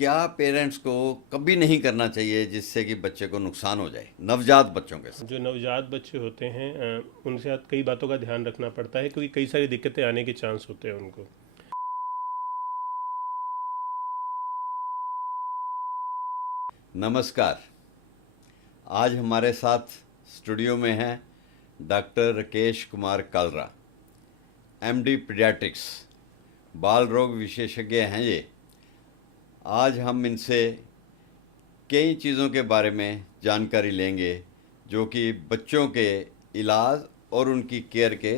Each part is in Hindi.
क्या पेरेंट्स को कभी नहीं करना चाहिए जिससे कि बच्चे को नुकसान हो जाए, नवजात बच्चों के साथ? जो नवजात बच्चे होते हैं उनके साथ कई बातों का ध्यान रखना पड़ता है क्योंकि कई सारी दिक्कतें आने के चांस होते हैं उनको। नमस्कार। आज हमारे साथ स्टूडियो में हैं doctor Rakesh Kumar Kalra, MD paediatrics, बाल रोग विशेषज्ञ हैं ये। आज हम इनसे कई चीज़ों के बारे में जानकारी लेंगे जो कि बच्चों के इलाज और उनकी केयर के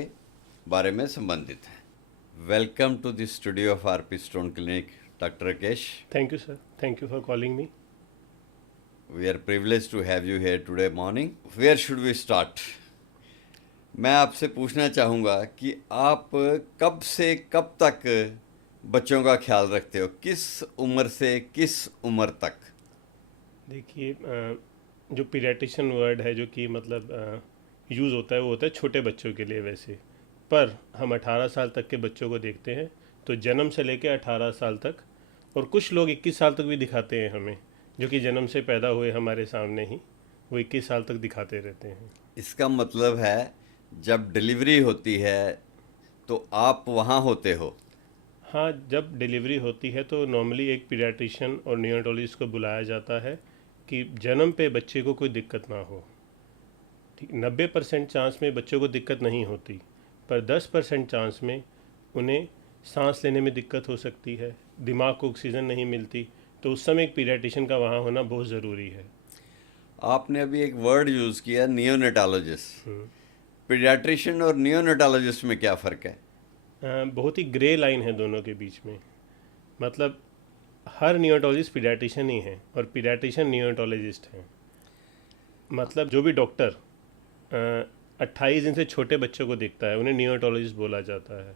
बारे में संबंधित हैं। Welcome to the studio of RP stone clinic, doctor Rakesh. Thank you sir, thank you for calling me. We are privileged to have you here today morning. Where should we start? मैं आपसे पूछना चाहूँगा कि आप कब से कब तक बच्चों का ख्याल रखते हो, किस उम्र से किस उम्र तक? देखिए, जो पीडियाट्रिशियन वर्ड है जो कि मतलब यूज़ होता है वो होता है छोटे बच्चों के लिए वैसे, पर हम 18 साल तक के बच्चों को देखते हैं, तो जन्म से लेकर 18 साल तक, और कुछ लोग 21 साल तक भी दिखाते हैं हमें, जो कि जन्म से पैदा हुए हमारे सामने ही वो 21 साल तक दिखाते रहते हैं। इसका मतलब है जब डिलीवरी होती है तो आप वहाँ होते हो? हाँ, जब डिलीवरी होती है तो नॉर्मली एक पीडियाट्रिशियन और नियोनेटोलॉजिस्ट को बुलाया जाता है कि जन्म पे बच्चे को कोई दिक्कत ना हो। ठीक, 90% चांस में बच्चों को दिक्कत नहीं होती, पर 10% चांस में उन्हें सांस लेने में दिक्कत हो सकती है, दिमाग को ऑक्सीजन नहीं मिलती, तो उस समय एक पीडियाट्रिशियन का वहाँ होना बहुत ज़रूरी है। आपने अभी एक वर्ड यूज़ किया, नियोनेटोलॉजिस्ट। पीडियाट्रिशियन और नियोनेटोलॉजिस्ट में क्या फ़र्क है? बहुत ही ग्रे लाइन है दोनों के बीच में। मतलब हर नियोनेटोलॉजिस्ट पीडियाट्रिशियन ही है और पीडियाट्रिशियन नियोनेटोलॉजिस्ट हैं। मतलब जो भी डॉक्टर 28 दिन से छोटे बच्चों को देखता है उन्हें नियोनेटोलॉजिस्ट बोला जाता है।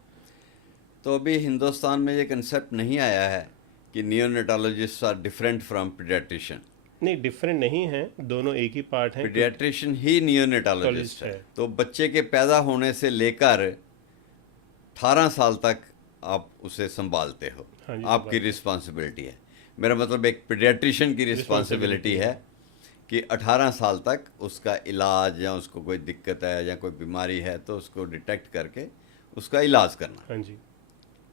तो अभी हिंदुस्तान में ये कंसेप्ट नहीं आया है कि neonatologist are different from paediatrician? नहीं, डिफरेंट नहीं है, दोनों एक ही पार्ट हैं। पीडियाट्रिशियन ही नियोनेटोलॉजिस्ट है। तो बच्चे के पैदा होने से लेकर 18 साल तक आप उसे संभालते हो। हाँ जी, आपकी रिस्पॉन्सिबिलिटी है। मेरा मतलब एक पीडियाट्रिशियन की रिस्पॉन्सिबिलिटी है कि 18 साल तक उसका इलाज, या उसको कोई दिक्कत है या कोई बीमारी है तो उसको डिटेक्ट करके उसका इलाज करना। हाँ जी।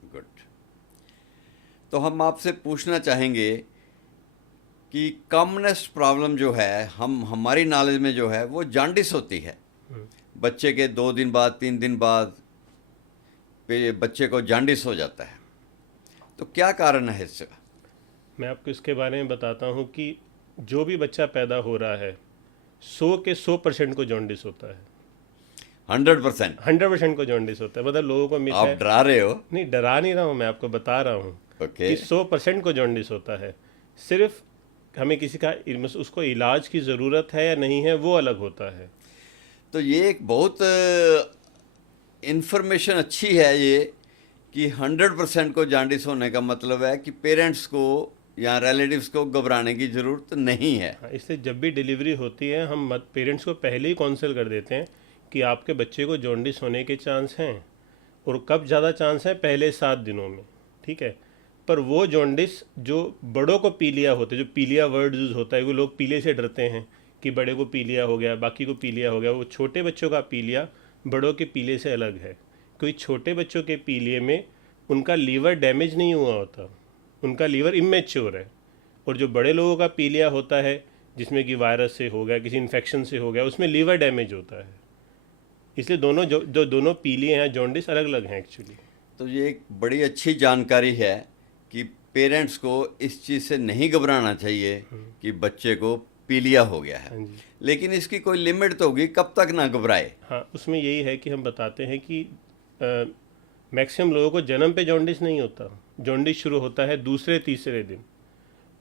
गुड। तो हम आपसे पूछना चाहेंगे कि कॉमनेस्ट प्रॉब्लम जो है हमारी नॉलेज में जो है वो जॉन्डिस होती है। बच्चे के 2 दिन बाद 3 दिन बाद बच्चे को जॉन्डिस हो जाता है, तो क्या कारण है इसका? मैं आपको इसके बारे में बताता हूँ कि जो भी बच्चा पैदा हो रहा है 100 के 100% को जॉन्डिस होता है। 100% को जॉन्डिस होता है। मतलब लोगों को मिथ है। आप डरा रहे हो? नहीं, डरा नहीं रहा हूँ, मैं आपको बता रहा हूँ कि 100% को जॉन्डिस होता है। सिर्फ हमें किसी का उसको इलाज की ज़रूरत है या नहीं है वो अलग होता है। तो ये एक बहुत इन्फॉर्मेशन अच्छी है ये कि 100% को जॉन्डिस होने का मतलब है कि पेरेंट्स को या रिलेटिव्स को घबराने की ज़रूरत नहीं है। हाँ, इसलिए जब भी डिलीवरी होती है हम पेरेंट्स को पहले ही काउंसिल कर देते हैं कि आपके बच्चे को जॉन्डिस होने के चांस हैं, और कब ज़्यादा चांस है, पहले 7 दिनों में। ठीक है, पर वो जॉन्डिस जो बड़ों को पीलिया होते हैं, जो पीलिया वर्ड यूज़ होता है, वो लोग पीले से डरते हैं कि बड़े को पीलिया हो गया, बाकी को पीलिया हो गया। वो छोटे बच्चों का पीलिया बड़ों के पीले से अलग है, क्योंकि छोटे बच्चों के पीलिए में उनका लीवर डैमेज नहीं हुआ होता, उनका लीवर इमेच्योर है। और जो बड़े लोगों का पीलिया होता है जिसमें कि वायरस से हो गया, किसी इन्फेक्शन से हो गया, उसमें लीवर डैमेज होता है। इसलिए दोनों जो दोनों पीलिए हैं, जॉन्डिस अलग अलग हैं एक्चुअली। तो ये एक बड़ी अच्छी जानकारी है कि पेरेंट्स को इस चीज़ से नहीं घबराना चाहिए कि बच्चे को पीलिया हो गया है। हाँ जी। लेकिन इसकी कोई लिमिट तो होगी, कब तक ना घबराए? हाँ, उसमें यही है कि हम बताते हैं कि मैक्सिमम लोगों को जन्म पे जॉन्डिस नहीं होता। जॉन्डिस शुरू होता है दूसरे तीसरे दिन,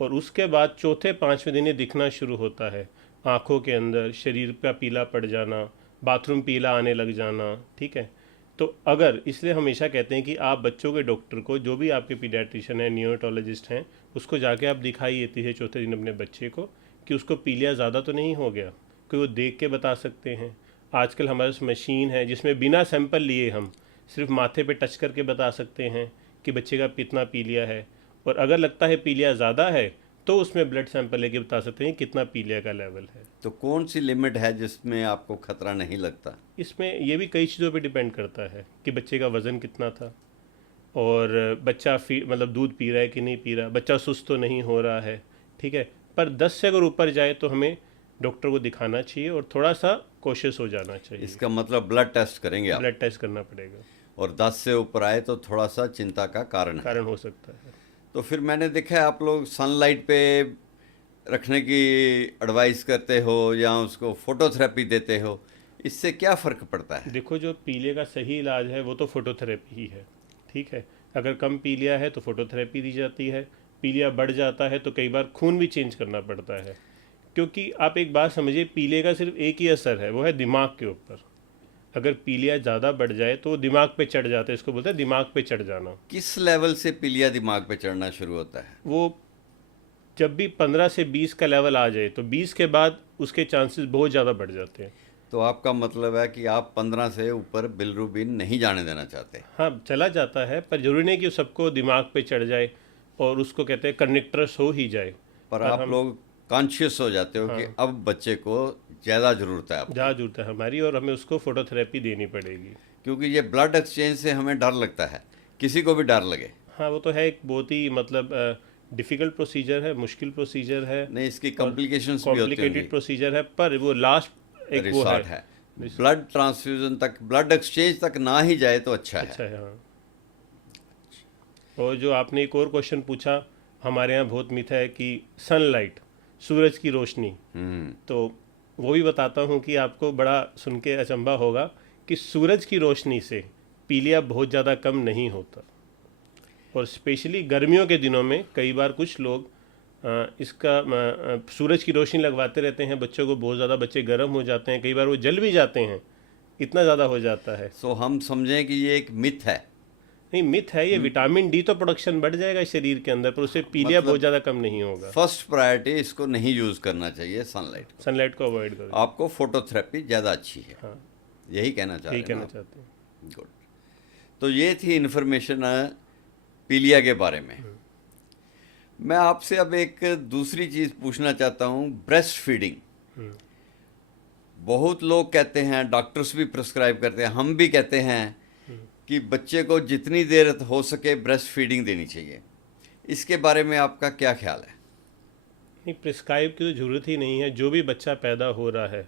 और उसके बाद चौथे 5वें दिन ये दिखना शुरू होता है। आँखों के अंदर, शरीर का पीला पड़ जाना, बाथरूम पीला आने लग जाना। ठीक है, तो अगर, इसलिए हमेशा कहते हैं कि आप बच्चों के डॉक्टर को, जो भी आपके पीडियाट्रिशियन है, नियोनेटोलॉजिस्ट हैं, उसको जाके आप दिखाइए तीसरे चौथे दिन अपने बच्चे को कि उसको पीलिया ज़्यादा तो नहीं हो गया, कि वो देख के बता सकते हैं। आजकल हमारे पास मशीन है जिसमें बिना सैंपल लिए हम सिर्फ माथे पे टच करके बता सकते हैं कि बच्चे का कितना पीलिया है। और अगर लगता है पीलिया ज़्यादा है तो उसमें ब्लड सैंपल लेके बता सकते हैं कितना पीलिया का लेवल है। तो कौन सी लिमिट है जिसमें आपको खतरा नहीं लगता? इसमें ये भी कई चीज़ों पे डिपेंड करता है कि बच्चे का वज़न कितना था, और बच्चा मतलब दूध पी रहा है कि नहीं पी रहा, बच्चा सुस्त तो नहीं हो रहा है, ठीक है। पर 10 से अगर ऊपर जाए तो हमें डॉक्टर को दिखाना चाहिए और थोड़ा सा कोशिश हो जाना चाहिए। इसका मतलब ब्लड टेस्ट करेंगे आप, ब्लड टेस्ट करना पड़ेगा, और 10 से ऊपर आए तो थोड़ा सा चिंता का कारण है। कारण हो सकता है। तो फिर मैंने देखा है आप लोग सनलाइट पे रखने की एडवाइस करते हो या उसको फोटोथेरेपी देते हो, इससे क्या फ़र्क पड़ता है? देखो, जो पीलिया का सही इलाज है वो तो फोटोथेरेपी ही है, ठीक है। अगर कम पीलिया है तो फोटोथेरेपी दी जाती है, पीलिया बढ़ जाता है तो कई बार खून भी चेंज करना पड़ता है। क्योंकि आप एक बात समझिए, पीलिया का सिर्फ एक ही असर है, वो है दिमाग के ऊपर। अगर पीलिया ज़्यादा बढ़ जाए तो वो दिमाग पे चढ़ जाता है, इसको बोलते हैं दिमाग पे चढ़ जाना। किस लेवल से पीलिया दिमाग पे चढ़ना शुरू होता है? वो जब भी 15 से 20 का लेवल आ जाए तो 20 के बाद उसके चांसेस बहुत ज़्यादा बढ़ जाते हैं। तो आपका मतलब है कि आप 15 से ऊपर बिलिरुबिन नहीं जाने देना चाहते? हाँ, चला जाता है, पर जरूरी नहीं कि सबको दिमाग पे चढ़ जाए और उसको कहते हैं कनेक्टर्स हो ही जाए। पर आप लोग कॉन्शियस हो जाते हो कि अब बच्चे को ज़्यादा ज़रूरत है आपकी, जहाँ जरूरत है हमारी, और हमें उसको फोटोथेरेपी देनी पड़ेगी। क्योंकि ये ब्लड एक्सचेंज से हमें डर लगता है, किसी को भी डर लगे। हाँ, वो तो है, एक बहुत ही मतलब डिफ़िकल्ट प्रोसीजर है, मुश्किल प्रोसीजर है, नहीं, इसकी कॉम्प्लिकेशंस भी होती कॉम्प्लिकेटेड होंगी। प्रोसीजर है, पर वो लास्ट एक वो रिसॉर्ट है, ब्लड ट्रांसफ्यूजन तक, ब्लड एक्सचेंज तक ना ही जाए तो अच्छा है। अच्छा है। हाँ, और जो आपने एक और क्वेश्चन पूछा, हमारे यहाँ बहुत मिथ है कि सनलाइट, सूरज की रोशनी, तो वो भी बताता हूँ कि आपको बड़ा सुन के अचंभा होगा कि सूरज की रोशनी से पीलिया बहुत ज़्यादा कम नहीं होता। और स्पेशली गर्मियों के दिनों में कई बार कुछ लोग सूरज की रोशनी लगवाते रहते हैं बच्चों को, बहुत ज़्यादा बच्चे गर्म हो जाते हैं, कई बार वो जल भी जाते हैं, इतना ज़्यादा हो जाता है। सो हम समझें कि ये एक मिथ है? नहीं, मिथ है ये। विटामिन डी तो प्रोडक्शन बढ़ जाएगा शरीर के अंदर, पर उससे पीलिया बहुत ज़्यादा कम नहीं होगा। फर्स्ट प्रायोरिटी इसको नहीं यूज़ करना चाहिए सनलाइट को, सनलाइट को अवॉइड करो। आपको फोटोथेरेपी ज़्यादा अच्छी है, हाँ, यही कहना चाह रहे यही हैं ना कहना आप? चाहते हैं। गुड। तो ये थी इन्फॉर्मेशन पीलिया के बारे में। मैं आपसे अब एक दूसरी चीज़ पूछना चाहता हूँ, ब्रेस्ट फीडिंग। बहुत लोग कहते हैं, डॉक्टर्स भी प्रिस्क्राइब करते हैं, हम भी कहते हैं कि बच्चे को जितनी देर हो सके ब्रेस्ट फीडिंग देनी चाहिए। इसके बारे में आपका क्या ख्याल है? नहीं, प्रिस्क्राइब की तो ज़रूरत ही नहीं है। जो भी बच्चा पैदा हो रहा है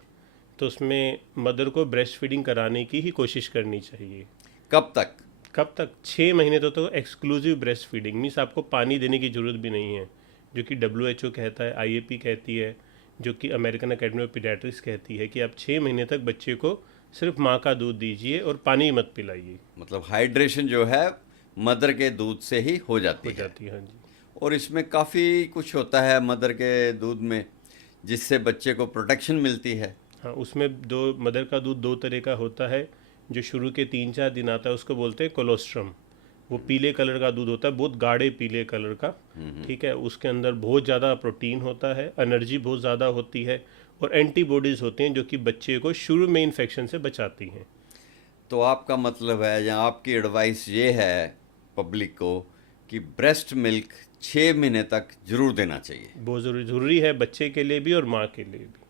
तो उसमें मदर को ब्रेस्ट फीडिंग कराने की ही कोशिश करनी चाहिए। कब तक? कब तक? 6 महीने तो एक्सक्लूसिव ब्रेस्ट फीडिंग, मीन्स आपको पानी देने की ज़रूरत भी नहीं है, जो कि WHO कहता है, IAP कहती है, जो कि अमेरिकन अकेडमी ऑफ पीडियाट्रिक्स कहती है कि आप 6 महीने तक बच्चे को सिर्फ माँ का दूध दीजिए और पानी मत पिलाइए। मतलब हाइड्रेशन जो है मदर के दूध से ही हो जाती है। हाँ जी। और इसमें काफ़ी कुछ होता है मदर के दूध में, जिससे बच्चे को प्रोटेक्शन मिलती है। हाँ, उसमें मदर का दूध 2 तरह का होता है। जो शुरू के 3-4 दिन आता है उसको बोलते हैं कोलोस्ट्रम। वो पीले कलर का दूध होता है, बहुत गाढ़े पीले कलर का, ठीक है। उसके अंदर बहुत ज़्यादा प्रोटीन होता है, एनर्जी बहुत ज़्यादा होती है, और एंटीबॉडीज़ होती हैं जो कि बच्चे को शुरू में इन्फेक्शन से बचाती हैं। तो आपका मतलब है, या आपकी एडवाइस ये है पब्लिक को कि ब्रेस्ट मिल्क 6 महीने तक जरूर देना चाहिए? बहुत ज़रूरी है, बच्चे के लिए भी और माँ के लिए भी।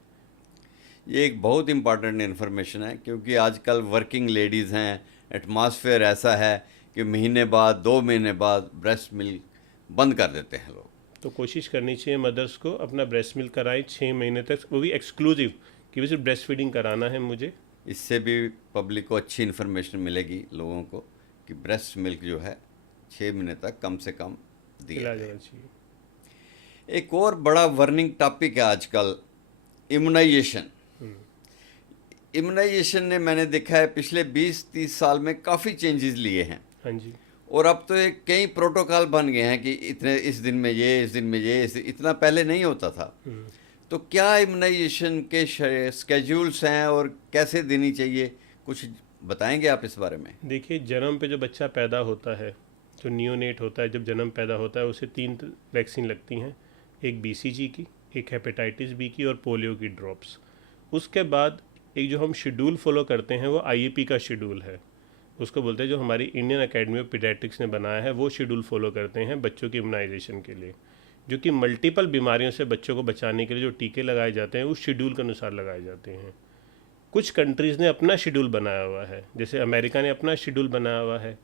ये एक बहुत इंपॉर्टेंट इन्फॉर्मेशन है, क्योंकि आजकल वर्किंग लेडीज़ हैं, एटमॉस्फेयर ऐसा है कि महीने बाद 2 महीने बाद ब्रेस्ट मिल्क बंद कर देते हैं लोग। तो कोशिश करनी चाहिए मदर्स को अपना ब्रेस्ट मिल्क कराएं 6 महीने तक, वो भी एक्सक्लूसिव, कि भी सिर्फ ब्रेस्ट फीडिंग कराना है मुझे। इससे भी पब्लिक को अच्छी इन्फॉर्मेशन मिलेगी, लोगों को, कि ब्रेस्ट मिल्क जो है 6 महीने तक कम से कम दिया खिलाया जाए। जाना चाहिए। एक और बड़ा वर्निंग टॉपिक है आजकल, इम्यूनाइजेशन। इम्यूनाइजेशन ने मैंने देखा है पिछले 20-30 साल में काफ़ी चेंजेस लिए हैं, हाँ जी। और अब तो एक कई प्रोटोकॉल बन गए हैं कि इतने इस दिन में ये, इस दिन में ये, इतना पहले नहीं होता था। तो क्या इम्यूनाइजेशन के स्केड्यूल्स हैं और कैसे देनी चाहिए, कुछ बताएंगे आप इस बारे में? देखिए, जन्म पे जो बच्चा पैदा होता है, जो नियोनेट होता है, जब जन्म पैदा होता है उसे 3 वैक्सीन लगती हैं, एक BCG की, एक हेपेटाइटिस B की, और पोलियो की ड्रॉप्स। उसके बाद एक जो हम शेड्यूल फॉलो करते हैं वो IAP का शेड्यूल है। उसको बोलते हैं, जो हमारी इंडियन अकेडमी ऑफ पीडियाट्रिक्स ने बनाया है, वो शेड्यूल फॉलो करते हैं बच्चों की इम्यूनाइजेशन के लिए, जो कि मल्टीपल बीमारियों से बच्चों को बचाने के लिए जो टीके लगाए जाते हैं उस शेड्यूल के अनुसार लगाए जाते हैं। कुछ कंट्रीज़ ने अपना शेड्यूल बनाया हुआ है, जैसे अमेरिका ने अपना शेड्यूल बनाया हुआ है।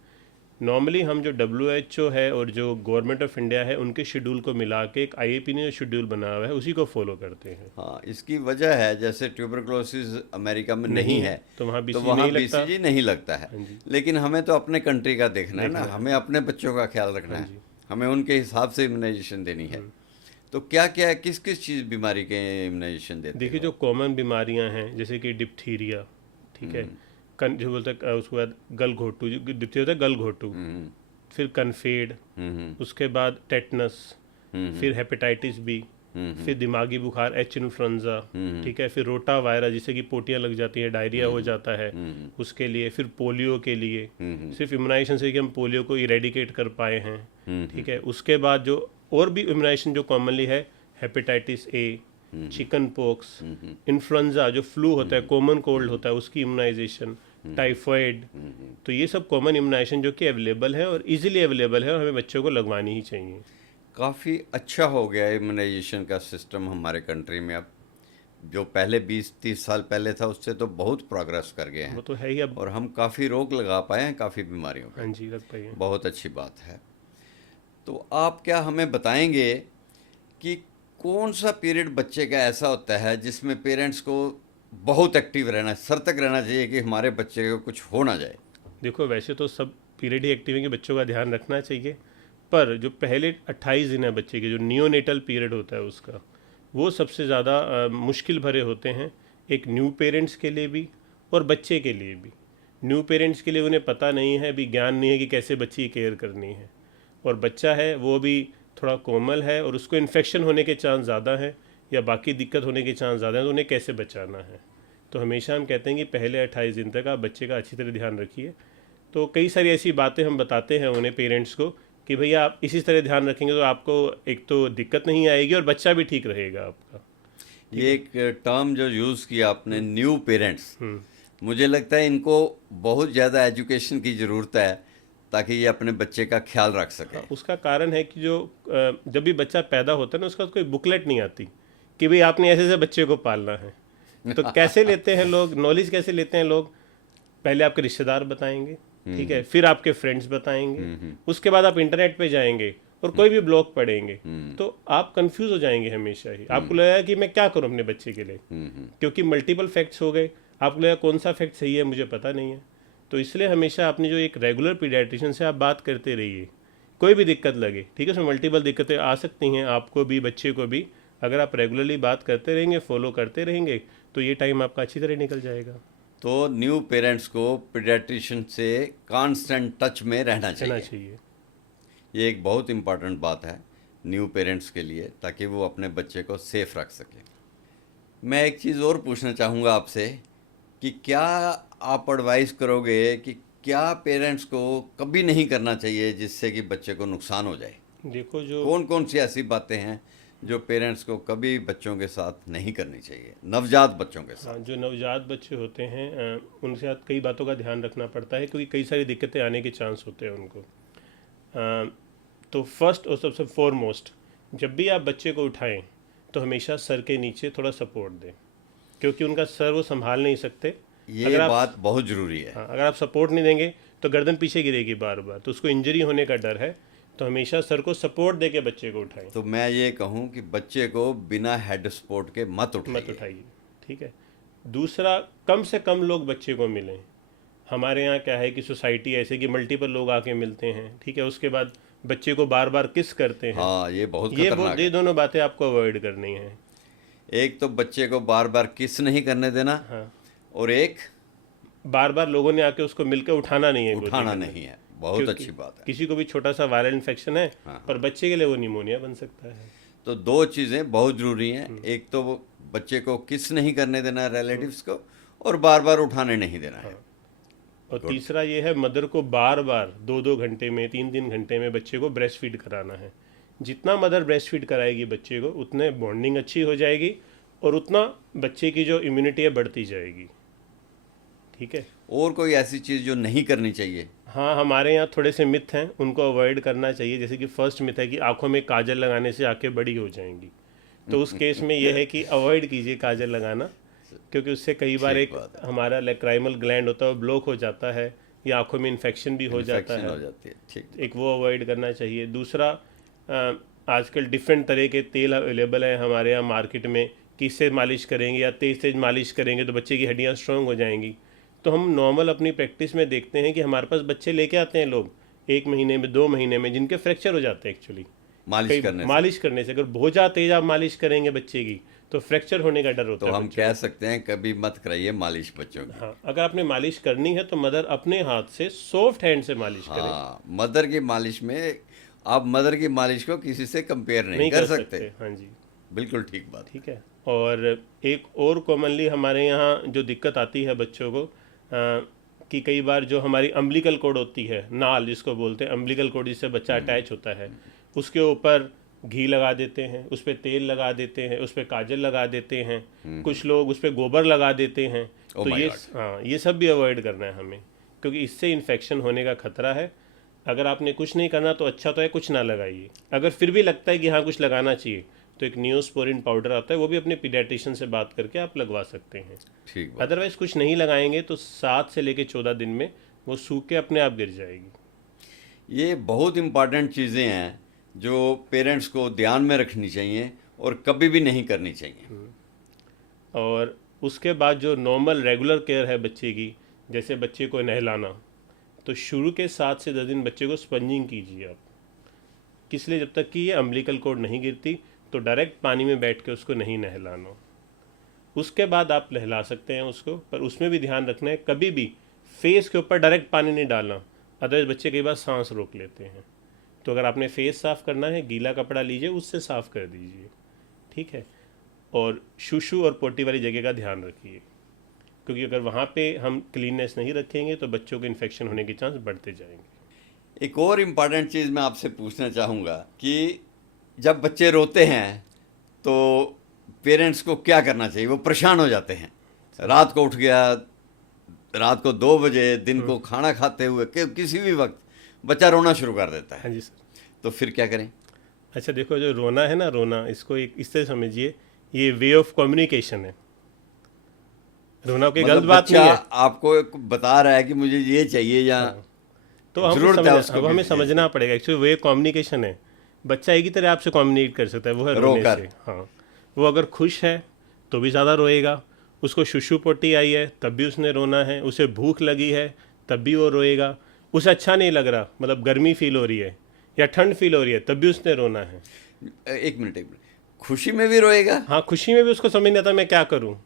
नॉर्मली हम जो WHO है और जो गवर्नमेंट ऑफ इंडिया है उनके शेड्यूल को मिला के एक IAP ने जो शेड्यूल बनाया हुआ है उसी को फॉलो करते हैं। हाँ, इसकी वजह है जैसे ट्यूबरकुलोसिस अमेरिका में नहीं है तो वहाँ तो BCG वहाँ नहीं लगता। BCG नहीं लगता है। हाँ जी। लेकिन हमें तो अपने कंट्री का देखना है ना, हमें अपने बच्चों का ख्याल रखना हाँ है, जी। हमें उनके हिसाब से इम्यूनाइजेशन देनी है। तो क्या क्या किस किस चीज़ बीमारी के इम्यूनाइजेशन देते देखिए, हो? जो कॉमन बीमारियां हैं जैसे कि डिप्थीरिया, ठीक है, जो बोलते हैं उसके बाद गलघोटू, जो डिप्थीरिया होता है गलघोटू, फिर कन्फेड, उसके बाद टेटनस, फिर हेपेटाइटिस बी, फिर दिमागी बुखार H इन्फ्लुएंजा, ठीक है, फिर रोटा वायरस जिससे कि पोटियाँ लग जाती हैं, डायरिया हो जाता है उसके लिए, फिर पोलियो के लिए सिर्फ इम्यूनाइजेशन से कि हम पोलियो को इरेडिकेट कर पाए हैं, ठीक है। उसके बाद जो और भी इम्यूनाइजेशन जो कॉमनली है, hepatitis A, chicken pox, influenza जो फ्लू होता है, कॉमन कोल्ड होता है, उसकी इम्यूनाइजेशन, टाइफाइड। तो ये सब कॉमन इम्यूनाइजेशन जो कि अवेलेबल है और इजीली अवेलेबल है और हमें बच्चों को लगवानी ही चाहिए। काफ़ी अच्छा हो गया है इम्यूनाइजेशन का सिस्टम हमारे कंट्री में अब। जो पहले 20-30 साल पहले था उससे तो बहुत प्रोग्रेस कर गए वो हैं तो है ही अब। और हम काफ़ी रोक लगा पाए हैं काफ़ी बीमारियों पे। हाँ जी, लग पाई है। बहुत अच्छी बात है। तो आप क्या हमें बताएंगे कि कौन सा पीरियड बच्चे का ऐसा होता है जिसमें पेरेंट्स को बहुत एक्टिव रहना, सतर्क रहना चाहिए कि हमारे बच्चे को कुछ हो ना जाए? देखो, वैसे तो सब पीरियड ही एक्टिव है कि बच्चों का ध्यान रखना चाहिए, पर जो पहले 28 दिन है बच्चे के, जो नियोनेटल पीरियड होता है उसका, वो सबसे ज़्यादा मुश्किल भरे होते हैं, एक न्यू पेरेंट्स के लिए भी और बच्चे के लिए भी। न्यू पेरेंट्स के लिए उन्हें पता नहीं है, भी ज्ञान नहीं है कि कैसे बच्चे की केयर करनी है, और बच्चा है वो भी थोड़ा कोमल है और उसको इन्फेक्शन होने के चांस ज़्यादा है या बाकी दिक्कत होने के चांस ज़्यादा है, तो उन्हें कैसे बचाना है। तो हमेशा हम कहते हैं कि पहले 28 दिन तक आप बच्चे का अच्छी तरह ध्यान रखिए। तो कई सारी ऐसी बातें हम बताते हैं उन्हें, पेरेंट्स को, कि भैया आप इसी तरह ध्यान रखेंगे तो आपको एक तो दिक्कत नहीं आएगी और बच्चा भी ठीक रहेगा आपका। ये एक टर्म जो यूज़ किया आपने, न्यू पेरेंट्स, मुझे लगता है इनको बहुत ज़्यादा एजुकेशन की ज़रूरत है ताकि ये अपने बच्चे का ख्याल रख सके। उसका कारण है कि जो जब भी बच्चा पैदा होता है ना, उसका कोई बुकलेट नहीं आती कि भाई आपने ऐसे ऐसे बच्चे को पालना है। तो कैसे लेते हैं लोग नॉलेज, कैसे लेते हैं लोग? पहले आपके रिश्तेदार बताएंगे, ठीक है, फिर आपके फ्रेंड्स बताएंगे, उसके बाद आप इंटरनेट पे जाएंगे और कोई भी ब्लॉग पढ़ेंगे, तो आप कंफ्यूज हो जाएंगे हमेशा ही। आपको लगेगा कि मैं क्या करूं अपने बच्चे के लिए, क्योंकि मल्टीपल फैक्ट्स हो गए, आपको लगेगा कौन सा फैक्ट सही है मुझे पता नहीं है। तो इसलिए हमेशा अपनी जो एक रेगुलर पीडियाट्रिशियन से आप बात करते रहिए, कोई भी दिक्कत लगे, ठीक है, उसमें मल्टीपल दिक्कतें आ सकती हैं आपको भी बच्चे को भी। अगर आप रेगुलरली बात करते रहेंगे, फॉलो करते रहेंगे, तो ये टाइम आपका अच्छी तरह निकल जाएगा। तो न्यू पेरेंट्स को पीडियाट्रिशियन से कांस्टेंट टच में रहना चाहिए। ये एक बहुत इम्पॉर्टेंट बात है न्यू पेरेंट्स के लिए, ताकि वो अपने बच्चे को सेफ रख सके। मैं एक चीज़ और पूछना चाहूँगा आपसे कि क्या आप एडवाइस करोगे कि क्या पेरेंट्स को कभी नहीं करना चाहिए जिससे कि बच्चे को नुकसान हो जाए? देखो, जो कौन कौन सी ऐसी बातें हैं जो पेरेंट्स को कभी बच्चों के साथ नहीं करनी चाहिए, नवजात बच्चों के साथ? जो नवजात बच्चे होते हैं उनके साथ कई बातों का ध्यान रखना पड़ता है, क्योंकि कई सारी दिक्कतें आने के चांस होते हैं उनको। तो फर्स्ट और सबसे फॉरमोस्ट, जब भी आप बच्चे को उठाएं तो हमेशा सर के नीचे थोड़ा सपोर्ट दें, क्योंकि उनका सर वो संभाल नहीं सकते। ये बात बहुत ज़रूरी है। हाँ, अगर आप सपोर्ट नहीं देंगे तो गर्दन पीछे गिरेगी बार बार, तो उसको इंजरी होने का डर है। तो हमेशा सर को सपोर्ट दे के बच्चे को उठाएं। तो मैं ये कहूँ कि बच्चे को बिना हेड सपोर्ट के मत उठाइए, ठीक है। दूसरा, कम से कम लोग बच्चे को मिलें। हमारे यहाँ क्या है कि सोसाइटी ऐसे कि मल्टीपल लोग आके मिलते हैं, ठीक है, उसके बाद बच्चे को बार बार किस करते हैं। हाँ, ये बहुत खतरनाक है। ये दोनों बातें आपको अवॉइड करनी है। एक तो बच्चे को बार बार किस नहीं करने देना, हाँ, और एक बार बार लोगों ने आके उसको मिलकर उठाना नहीं है, उठाना नहीं है। बहुत अच्छी बात है। किसी को भी छोटा सा वायरल इन्फेक्शन है, पर बच्चे के लिए वो निमोनिया बन सकता है। तो दो चीज़ें बहुत ज़रूरी हैं, एक तो वो बच्चे को किस नहीं करने देना है रिलेटिव्स को, और बार बार उठाने नहीं देना है। और तीसरा ये है, मदर को बार बार 2-2 घंटे में, 3-3 घंटे में बच्चे को ब्रेस्ट फीड कराना है। जितना मदर ब्रेस्ट फीड कराएगी बच्चे को, उतने बॉन्डिंग अच्छी हो जाएगी और उतना बच्चे की जो इम्यूनिटी है बढ़ती जाएगी, ठीक है। और कोई ऐसी चीज़ जो नहीं करनी चाहिए? हाँ, हमारे यहाँ थोड़े से मिथ हैं, उनको अवॉइड करना चाहिए। जैसे कि फर्स्ट मिथ है कि आंखों में काजल लगाने से आंखें बड़ी हो जाएंगी। तो उस केस में यह है कि अवॉइड कीजिए काजल लगाना, क्योंकि उससे कई बार ठीक एक बात है। हमारा लैक्राइमल ग्लैंड होता है वो ब्लॉक हो जाता है, या आंखों में इन्फेक्शन भी हो जाता इन्फेक्शन है। हो जाती है, ठीक। एक वो अवॉइड करना चाहिए। दूसरा, आजकल डिफरेंट तरह के तेल अवेलेबल हैं हमारे यहाँ मार्केट में, कि इससे मालिश करेंगे या तेज तेज मालिश करेंगे तो बच्चे की हड्डियाँ स्ट्रांग हो जाएंगी। तो हम नॉर्मल अपनी प्रैक्टिस में देखते हैं कि हमारे पास बच्चे लेके आते हैं लोग 1 महीने में, 2 महीने में, जिनके फ्रैक्चर हो जाते हैं एक्चुअली मालिश कई करने से। मालिश करने से। अगर बहुत ज़्यादा तेज आप मालिश करेंगे बच्चे की तो फ्रैक्चर होने का डर होता तो है हम बच्चों कह सकते हैं कभी मत कराइए मालिश बच्चों की। को। हाँ, अगर आपने मालिश करनी है तो मदर अपने हाथ से सॉफ्ट हैंड से मालिश करें, हाँ, मदर की मालिश में आप मदर की मालिश को किसी से कंपेयर नहीं नहीं कर कर सकते। सकते। हाँ जी, बिल्कुल ठीक बात। ठीक है। और एक और कॉमनली हमारे यहाँ जो दिक्कत आती है बच्चों को, कि कई बार जो हमारी अम्बिलिकल कॉर्ड होती है, नाल जिसको बोलते हैं, अम्बिलिकल कॉर्ड जिससे बच्चा अटैच होता है, उसके ऊपर घी लगा देते हैं, उस पर तेल लगा देते हैं, उस पर काजल लगा देते हैं, कुछ लोग उस पर गोबर लगा देते हैं। Oh तो my ये God! हाँ, ये सब भी अवॉइड करना है हमें, क्योंकि इससे इन्फेक्शन होने का खतरा है। अगर आपने कुछ नहीं करना तो अच्छा तो है कुछ ना लगाइए। अगर फिर भी लगता है कि हाँ कुछ लगाना चाहिए तो एक नियोस्पोरिन पाउडर आता है, वो भी अपने पीडियाट्रिशियन से बात करके आप लगवा सकते हैं। ठीक बात। अदरवाइज कुछ नहीं लगाएंगे तो 7 से लेकर 14 दिन में वो सूख के अपने आप गिर जाएगी। ये बहुत इम्पॉर्टेंट चीज़ें हैं जो पेरेंट्स को ध्यान में रखनी चाहिए और कभी भी नहीं करनी चाहिए। और उसके बाद जो नॉर्मल रेगुलर केयर है बच्चे की, जैसे बच्चे को नहलाना, तो शुरू के 7 से 10 दिन बच्चे को स्पंजिंग कीजिए आप। किस लिए? जब तक कि ये अम्बिलिकल कॉर्ड नहीं गिरती तो डायरेक्ट पानी में बैठ के उसको नहीं नहलाना। उसके बाद आप नहला सकते हैं उसको, पर उसमें भी ध्यान रखना है कभी भी फेस के ऊपर डायरेक्ट पानी नहीं डालना, अदरवाइज बच्चे कई बार सांस रोक लेते हैं। तो अगर आपने फेस साफ़ करना है, गीला कपड़ा लीजिए, उससे साफ़ कर दीजिए, ठीक है। और शूशू और पोटी वाली जगह का ध्यान रखिए, क्योंकि अगर वहाँ पे हम क्लीननेस नहीं रखेंगे तो बच्चों को इन्फेक्शन होने के चांस बढ़ते जाएंगे। एक और इम्पॉर्टेंट चीज़ मैं आपसे पूछना चाहूँगा कि जब बच्चे रोते हैं तो पेरेंट्स को क्या करना चाहिए? वो परेशान हो जाते हैं, रात को उठ गया, रात को 2 बजे, दिन को खाना खाते हुए, किसी भी वक्त बच्चा रोना शुरू कर देता है, हाँ जी सर। तो फिर क्या करें? अच्छा देखो, जो रोना है ना, रोना इसको एक इस तरह समझिए, ये वे ऑफ कम्युनिकेशन है। रोना कोई गलत बात बच्चा नहीं है। आपको एक बता रहा है कि मुझे ये चाहिए या तो हम जरूरत है उसको अब हमें किसी चीज़ समझना पड़ेगा एक्चुअली वे कम्युनिकेशन है। बच्चा एक ही तरह आपसे कम्युनिकेट कर सकता है, वो है रोने रोकर। से। हाँ, वो अगर खुश है तो भी ज़्यादा रोएगा, उसको शुशु पोटी आई है तब भी उसने रोना है, उसे भूख लगी है तब भी वो रोएगा, उसे अच्छा नहीं लग रहा, मतलब गर्मी फील हो रही है या ठंड फील हो रही है, तब भी उसने रोना है। एक मिनट, खुशी में भी रोएगा? हाँ, खुशी में भी उसको समझ नहीं आता मैं क्या करूँ।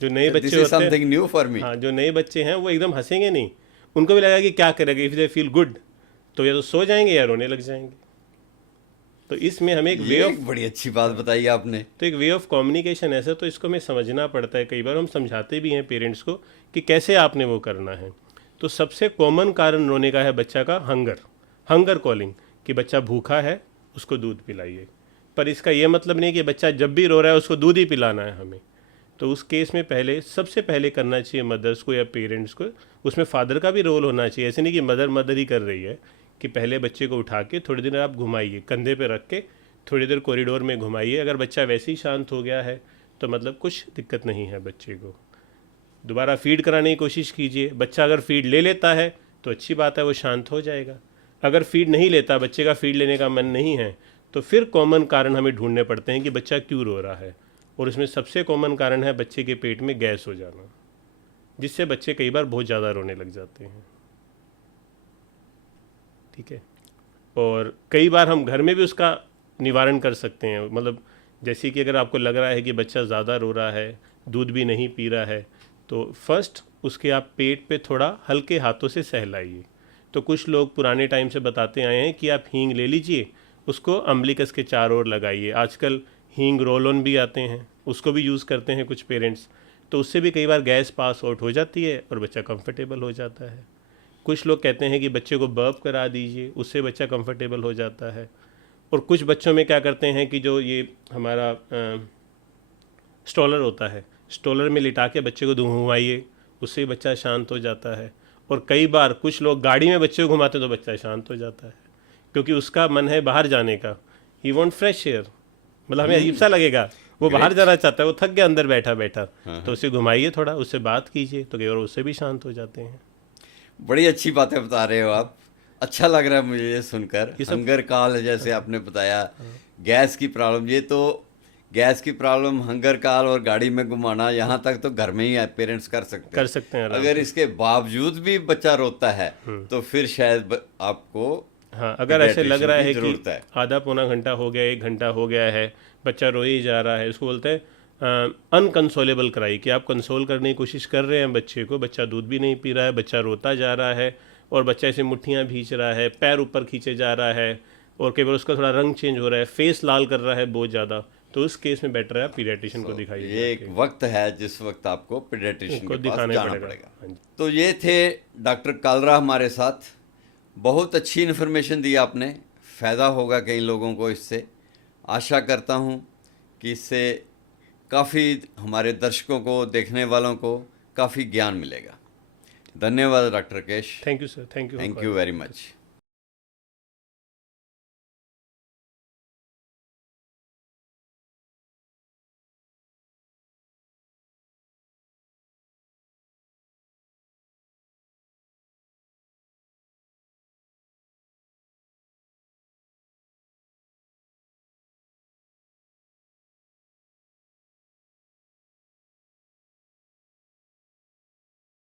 जो नए दिस बच्चे इज होते हैं, समथिंग न्यू फॉर मी। हाँ, जो नए बच्चे हैं वो एकदम हंसेंगे नहीं, उनको भी लगेगा कि क्या करेंगे। इफ़ दे फील गुड तो या तो सो जाएंगे या रोने लग जाएंगे। तो इसमें हमें एक वे ये ऑफ एक बड़ी अच्छी बात बताई आपने। तो एक वे ऑफ कम्युनिकेशन ऐसा, तो इसको हमें समझना पड़ता है। कई बार हम समझाते भी हैं पेरेंट्स को कि कैसे आपने वो करना है। तो सबसे कॉमन कारण रोने का है बच्चा का हंगर कॉलिंग, कि बच्चा भूखा है उसको दूध पिलाइए। पर इसका ये मतलब नहीं कि बच्चा जब भी रो रहा है उसको दूध ही पिलाना है हमें। तो उस केस में सबसे पहले करना चाहिए मदर्स को या पेरेंट्स को, उसमें फादर का भी रोल होना चाहिए। ऐसे नहीं कि मदर ही कर रही है, कि पहले बच्चे को उठा के थोड़ी देर आप घुमाइए, कंधे पे रख के थोड़ी देर कॉरिडोर में घुमाइए। अगर बच्चा वैसे ही शांत हो गया है तो मतलब कुछ दिक्कत नहीं है बच्चे को। दोबारा फीड कराने की कोशिश कीजिए। बच्चा अगर फीड ले लेता है तो अच्छी बात है, वो शांत हो जाएगा। अगर फीड नहीं लेता, बच्चे का फीड लेने का मन नहीं है, तो फिर कॉमन कारण हमें ढूंढने पड़ते हैं कि बच्चा क्यों रो रहा है। और इसमें सबसे कॉमन कारण है बच्चे के पेट में गैस हो जाना, जिससे बच्चे कई बार बहुत ज़्यादा रोने लग जाते हैं, ठीक है। और कई बार हम घर में भी उसका निवारण कर सकते हैं। मतलब जैसे कि अगर आपको लग रहा है कि बच्चा ज़्यादा रो रहा है, दूध भी नहीं पी रहा है, तो फर्स्ट उसके आप पेट पे थोड़ा हल्के हाथों से सहलाइए। तो कुछ लोग पुराने टाइम से बताते आए हैं कि आप हींग ले लीजिए, उसको अम्बिलिकस के चारों ओर लगाइए। आजकल हींग रोल ऑन भी आते हैं, उसको भी यूज़ करते हैं कुछ पेरेंट्स। तो उससे भी कई बार गैस पास आउट हो जाती है और बच्चा कंफर्टेबल हो जाता है। कुछ लोग कहते हैं कि बच्चे को बर्प करा दीजिए, उससे बच्चा कंफर्टेबल हो जाता है। और कुछ बच्चों में क्या करते हैं कि जो ये हमारा स्टॉलर होता है, स्टॉलर में लिटा के बच्चे को घुमाइए, उससे ही बच्चा शांत हो जाता है। और कई बार कुछ लोग गाड़ी में बच्चे को घुमाते हैं तो बच्चा शांत हो जाता है, क्योंकि उसका मन है बाहर जाने का, ही वांट फ्रेश एयर। मतलब हमें अजीब सा लगेगा, वो बाहर जाना चाहता है, वो थक गया अंदर बैठा बैठा, तो उसे घुमाइए थोड़ा, उससे बात कीजिए, तो कई बार उससे भी शांत हो जाते हैं। बड़ी अच्छी बातें बता रहे हो आप, अच्छा लग रहा है मुझे ये सुनकर। ये सब हंगर काल जैसे आपने बताया, गैस की प्रॉब्लम, ये तो गैस की प्रॉब्लम, हंगर काल और गाड़ी में घुमाना, यहाँ तक तो घर में ही पेरेंट्स कर सकते हैं आराम अगर से। इसके बावजूद भी बच्चा रोता है तो फिर शायद आपको हाँ, अगर ऐसे लग रहा है कि जरूरत है। आधा पौना घंटा हो गया, 1 घंटा हो गया है, बच्चा रो ही जा रहा है, उसको बोलते हैं अनकंसोलेबल क्राई, कि आप कंसोल करने की कोशिश कर रहे हैं बच्चे को, बच्चा दूध भी नहीं पी रहा है, बच्चा रोता जा रहा है, और बच्चा ऐसे मुट्ठियाँ भींच रहा है, पैर ऊपर खींचे जा रहा है, और कई बार उसका थोड़ा रंग चेंज हो रहा है, फेस लाल कर रहा है बहुत ज़्यादा, तो उस केस में बेटर है आप पीडियाट्रिशियन को दिखाइए। ये एक वक्त है जिस वक्त आपको पीडियाट्रिशियन उनको के पास दिखाना जाना पड़ेगा। पड़ेगा। हाँ जी। तो ये थे डॉक्टर कालरा हमारे साथ, बहुत अच्छी इन्फॉर्मेशन दी आपने, फ़ायदा होगा कई लोगों को इससे। आशा करता हूँ कि इससे काफ़ी हमारे दर्शकों को, देखने वालों को काफ़ी ज्ञान मिलेगा। धन्यवाद doctor Rakesh, thank you sir, thank you. Thank you very much.